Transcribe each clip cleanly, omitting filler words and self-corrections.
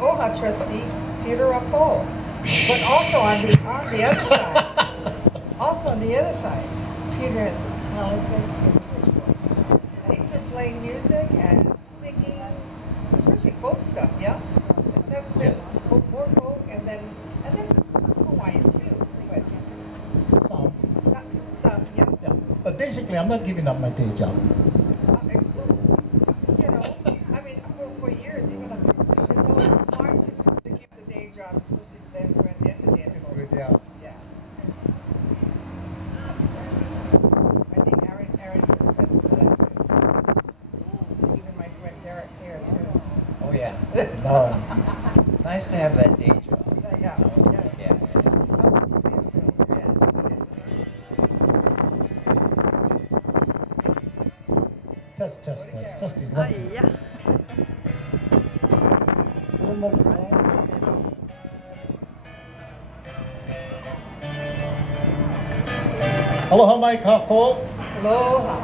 OHA trustee, Peter Apol. But also on the other side, Peter is a talented individual. And he's been playing music and singing, especially folk stuff, yeah? There's been more folk and then some Hawaiian too. But Some. not some, yeah. Yeah. But basically, I'm not giving up my day job. I mean, for years, even it's always smart to keep the day job, especially then for the entertainment. It's good, yeah. Yeah. I think Aaron can attest to that too. Even my friend Derek here too. Oh yeah. No. Nice to have that day job. Yeah. Yeah. Test. Testing. 1, 2. Yeah. Little more guitar. Aloha, Mike. Kako. Aloha.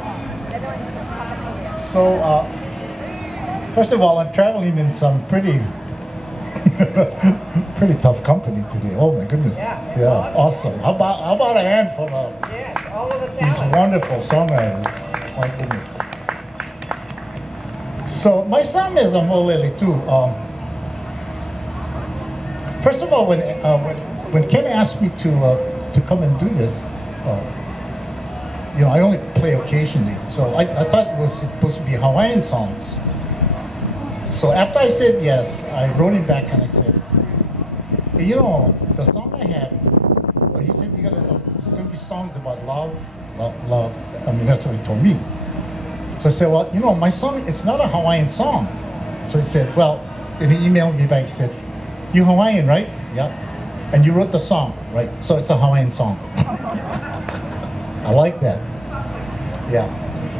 So, first of all, I'm traveling in some pretty tough company today. Oh my goodness. Yeah. Awesome. How about a handful of Yes, all of the these talent. wonderful songwriters? My goodness. So my song is a molele too. First of all, when Ken asked me to come and do this, I only play occasionally. So I thought it was supposed to be Hawaiian songs. So after I said yes, I wrote him back and I said, hey, the song I have. Well, he said it's gonna be songs about love. I mean, that's what he told me. So I said, well, my song, it's not a Hawaiian song. So he said, well, then he emailed me back. He said, you Hawaiian, right? Yeah. And you wrote the song, right? So it's a Hawaiian song. I like that. Yeah.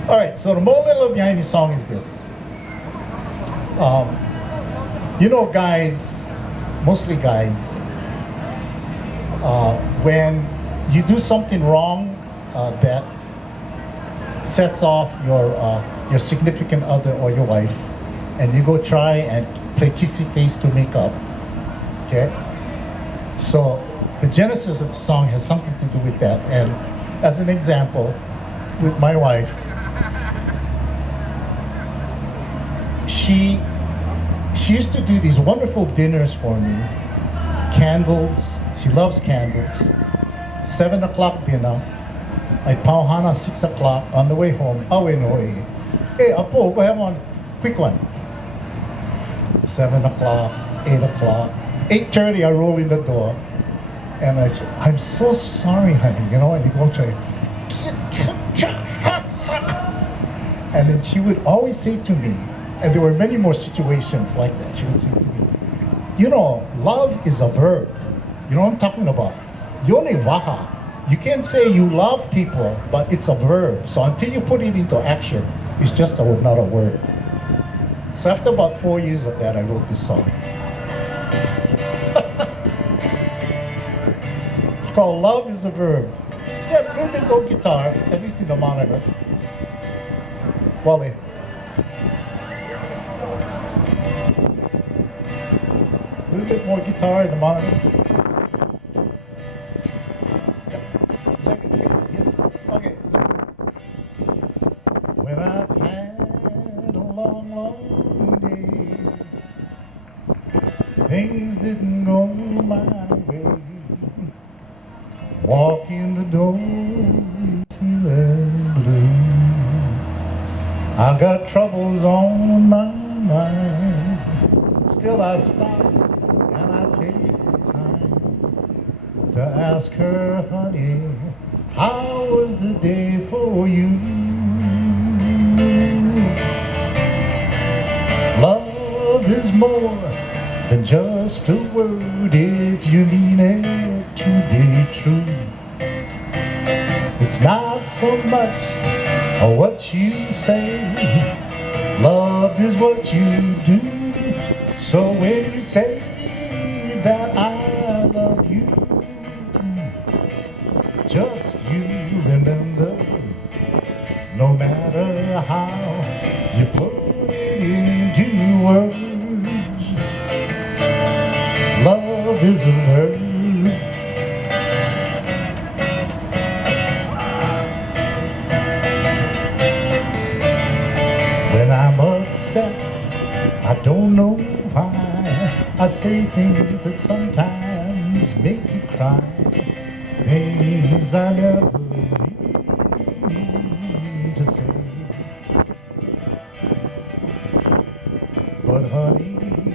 All right, so the molele behind the song is this. Guys, mostly guys, when you do something wrong that sets off your significant other or your wife, and you go try and play kissy face to make up, okay? So the genesis of the song has something to do with that. And as an example, with my wife, she used to do these wonderful dinners for me, candles. She loves candles. 7 o'clock dinner. I pauhana 6 o'clock on the way home. Awe no e. Hey, Apo, go have one quick one. 7 o'clock, 8 o'clock, 8:30. I roll in the door, and I said, "I'm so sorry, honey." And he goes to, and then she would always say to me, and there were many more situations like that. She would say to me, love is a verb. You know what I'm talking about? Yone waha. You can't say you love people, but it's a verb. So until you put it into action, it's just not a word. So after about 4 years of that, I wrote this song. It's called Love is a Verb. Yeah, a little bit low guitar, at least in the monitor. Wally. A little bit more guitar in the monitor. Second, okay, so when I've had a long, long day, things didn't go my way. Walk in the door, feeling blue. I got troubles on my mind. Still I stop and I take the time to ask her, honey, how was the day for you? Love is more than just a word if you mean it to be true. It's not so much what you say, love is what you do. So when you say that I love you, just you remember, no matter how you put it into words, Love is a verb. When I'm upset, I don't know why. I say things that sometimes make you cry. Things I never really mean to say. But honey,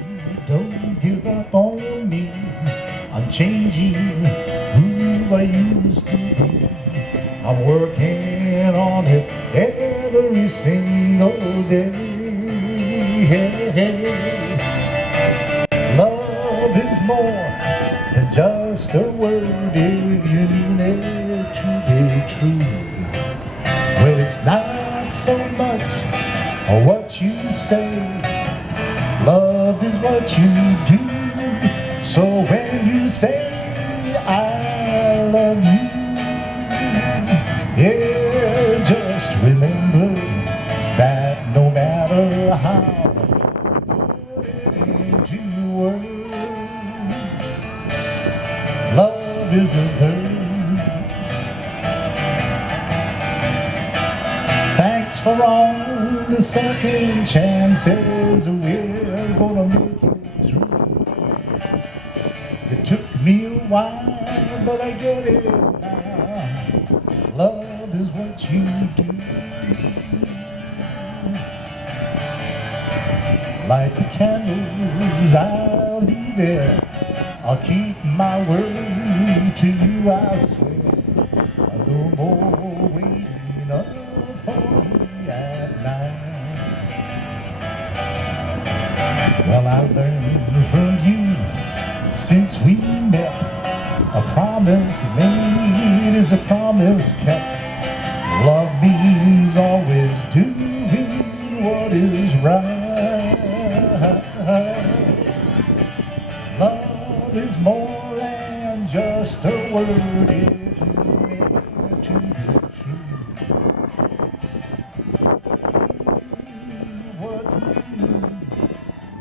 don't give up on me. I'm changing who I used to be. I'm working on it every single day. Love is more than just a word if you mean it to be true. Well, it's not so much what you say. Love is what you do. So when you say I love you, yeah, just remember that no matter how you put it into words, love is a verb. Thanks for all the second chances, we're gonna make it through. It took me a while, but I get it now. Love is what you do. Light the candles, I'll be there. I'll keep my word to you, I swear. No more waiting up for me at night. Well, I learned from you since we met. A promise made is a promise kept. Love means always doing what is right. Love is more than just a word if you meant it to be true. What you do,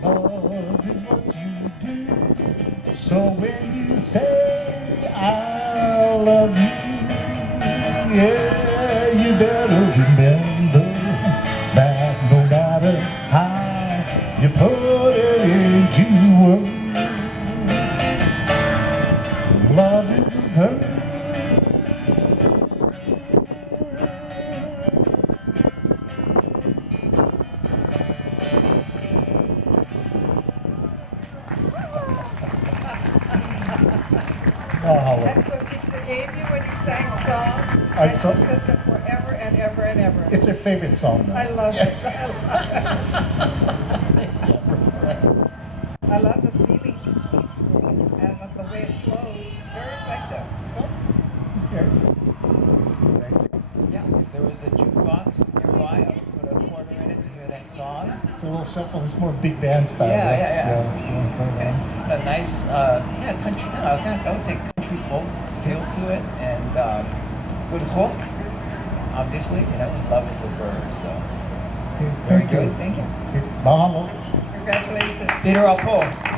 love is what you do. So when you say I love you, yeah, you better remember that no matter how you put it into words, love is a verb. And so she forgave you when you sang the song? I And she saw- says it forever and ever and ever. It's her favorite song. Though. I love it. I love the feeling and the way it flows. Very effective. Yeah, if there was a jukebox nearby, I would put a quarter in it to hear that song. It's a little shuffle. It's more big band style. Yeah, right? yeah. Yeah. A nice, country, I would say country folk feel to it, and good hook, obviously, love is a verb, so Okay, very thank you. good, thank you. Mahalo. Congratulations. Peter Apo.